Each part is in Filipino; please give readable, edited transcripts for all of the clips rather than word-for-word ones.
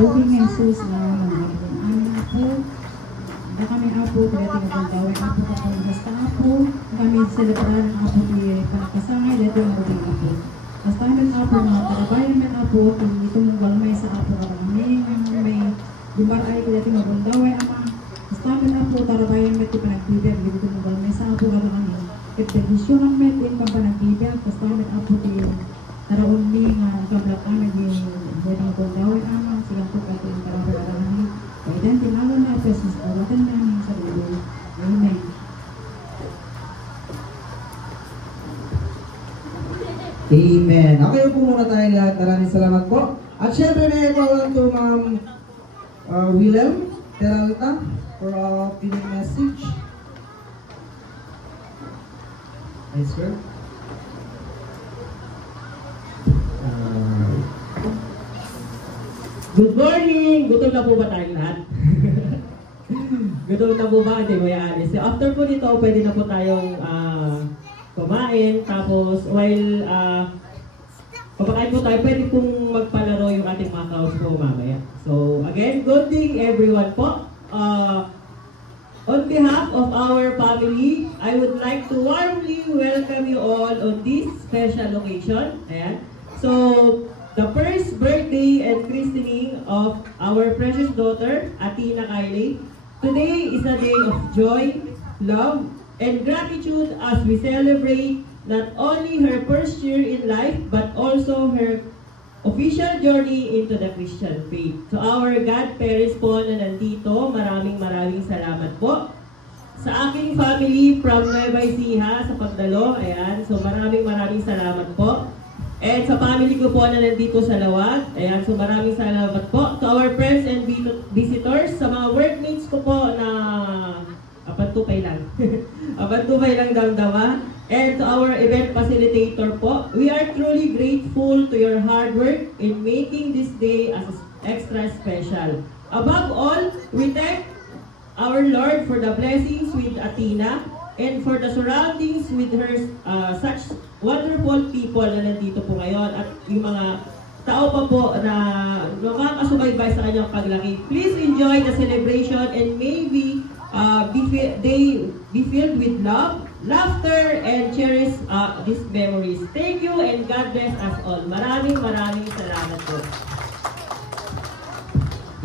Puging Jesus na managin. Amin ako. Da kami apo, kaya tinagandawin apo ka kung basta apo. Kami celebraan ang apo ni Panakasangay, dito ang puging apo. Basta amin apo, mga karabayan men apo, kung ito mong walmay sa apo ka kami, may dimaray ko dito magandawin ama. Basta amin apo, karabayan men ito panagbibig, dito mong walmay sa apo ka kami. Ipedisyon ang met in panagbibig, basta amin apo tayo. Taraon ni nga kablak amin yung dito magandawin ama, silang po kato yung karabayan. Kailan tinawan na Jesus, awatan namin sa ulo. Amen. Amen. Okay po muna tayo lahat. Maraming salamat po. At syempre may ikaw to Ma'am Willem Peralta for a pinning message. Yes, sir. Good morning! Gutom na po ba tayong lahat? Gutom na po ba? Hindi mo yan. So after po nito, pwede na po tayong kumain. Tapos while papakain po tayo, pwede pong magpalaro yung ating mga kaos po mamaya. So again, good day everyone po. On behalf of our family, I would like to warmly welcome you all on this special occasion. Ayan. So, the first birthday and christening of our precious daughter, Athena Kylie. Today is a day of joy, love, and gratitude as we celebrate not only her first year in life, but also her official journey into the Christian faith. To our godparents po na nandito, maraming salamat po. Sa aking family from Nueva Ecija sa Pagdalo, ayan, so maraming salamat po. And sa family ko po na nandito sa Lawag, ayan, so maraming salamat po. To our friends and visitors, sa mga workmates ko po na apantupay lang. Apantupay lang damdama. And to our event facilitator po, we are truly grateful to your hard work in making this day as extra special. Above all, we thank our Lord for the blessings with Athena and for the surroundings with her such wonderful people na nandito po ngayon at yung mga tao pa po na makakasubaybay sa kanyang paglaki. Please enjoy the celebration and maybe they be filled with love, laughter, and cherish these memories. Thank you and God bless us all. Maraming salamat po.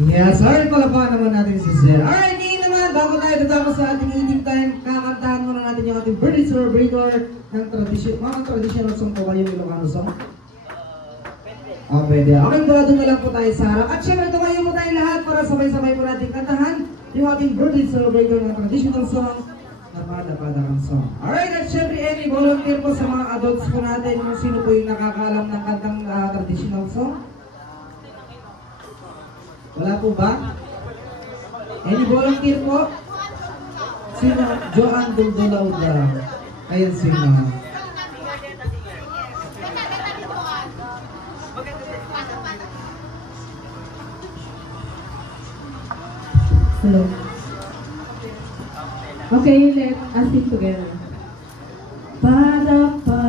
Yes, sorry palapakan naman natin si Sir. Alright, ngayon naman, bago tayo tatapos sa ating eating time, kakantahan muna natin yung ating birthday celebrator ng mga traditional song po kayo yung Ilocano song. Pwede. Okay, doon na lang po tayo sa harap. At syempre, tumayo mo tayo lahat para sabay-sabay po natin kantahan yung ating birthday celebrator ng traditional song na Padang Song. Alright, at syempre, any volunteer po sa mga adults po natin kung sino po yung nakakaalam ng kantang traditional song? Wala po ba? Any volunteer po? Sino? Joanne Duldulauda. Ayan sino. Hello. Okay, let us sing together. Pada ka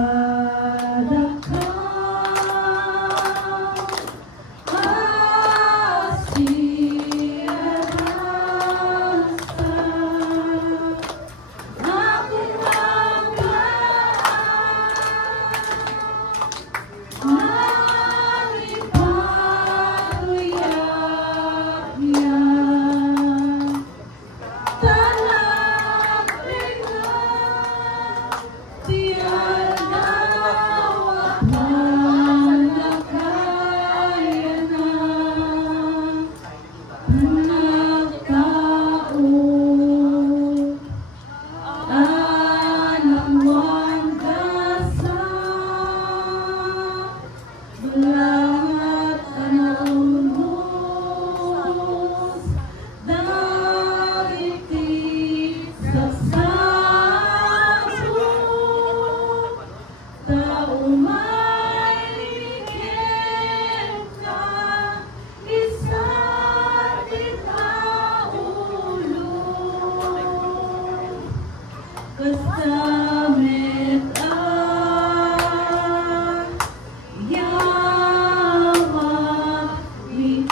Yahweh, we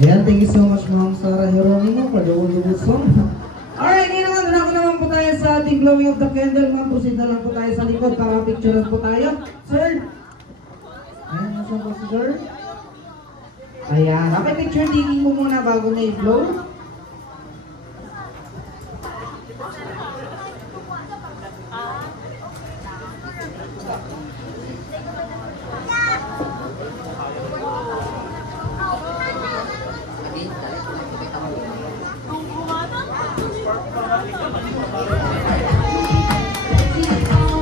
Ayan, thank you so much Ma'am Sarah Heronimo for the Hollywood song. Alright, ngayon naman, na naman po tayo sa ating blowing of the candle. Ma'am, proceed na lang po tayo sa likod para picturean po tayo. Sir! Ayan, nasa po si sir? Ayan, okay, picture taking mo muna bago na i-blow.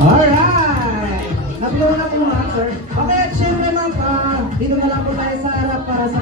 Alright! Nag-blow na po ma'am, sir. Okay, at syempre ma'am, dito na lang po tayo sa harap para sa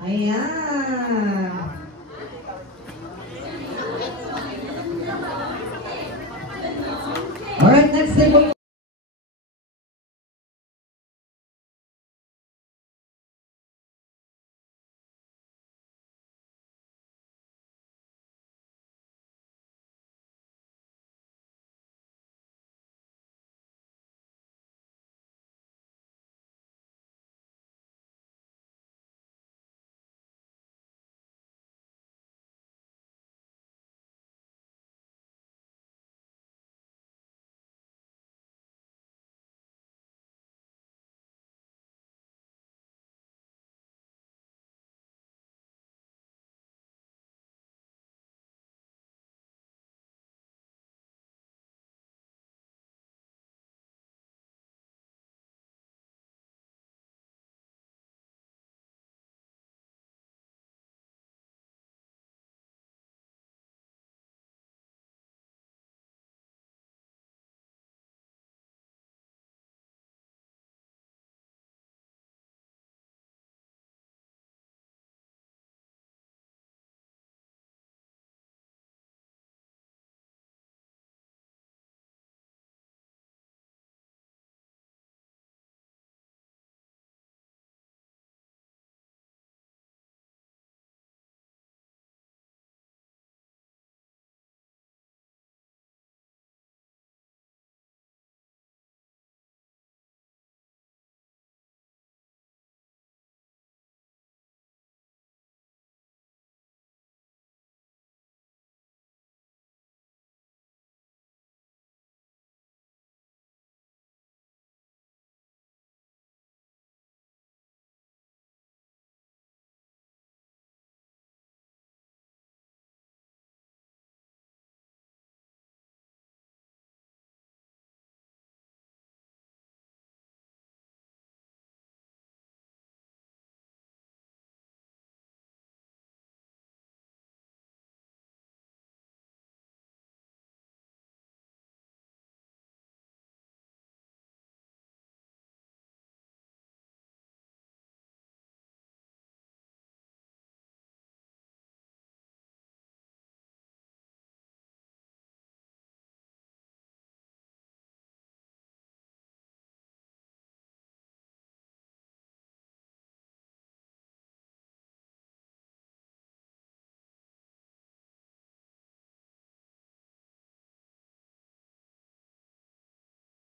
ayan. Alright, next table.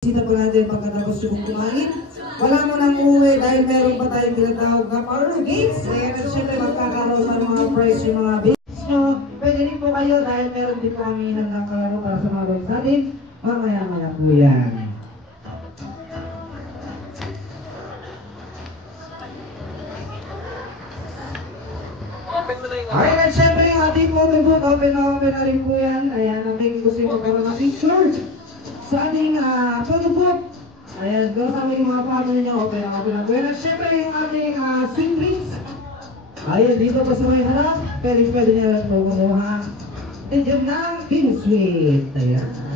Sita po natin pagkatapos yung kumain. Wala mo nang uuwi dahil meron pa tayong tinatawag na parlor games. Ayan, at syempre magkakaroon pa ng mga prize yung mga bigs nyo. Pwede rin po kayo dahil meron din po kami ng kalaro para sa mga boys natin. Mamaya-maya po yan. Alright, at syempre yung ating photo book, open na rin po yan. Ayan, namin gusto yung magkaroon ng picture sa ating photo book. Ayan, kasama yung mga family niya, open na po yan. At syempre yung ating swing drinks. Ayan, dito pa sa may harap, pwede niya lang po kumuha. And dyan na, pin sweet. Ayan.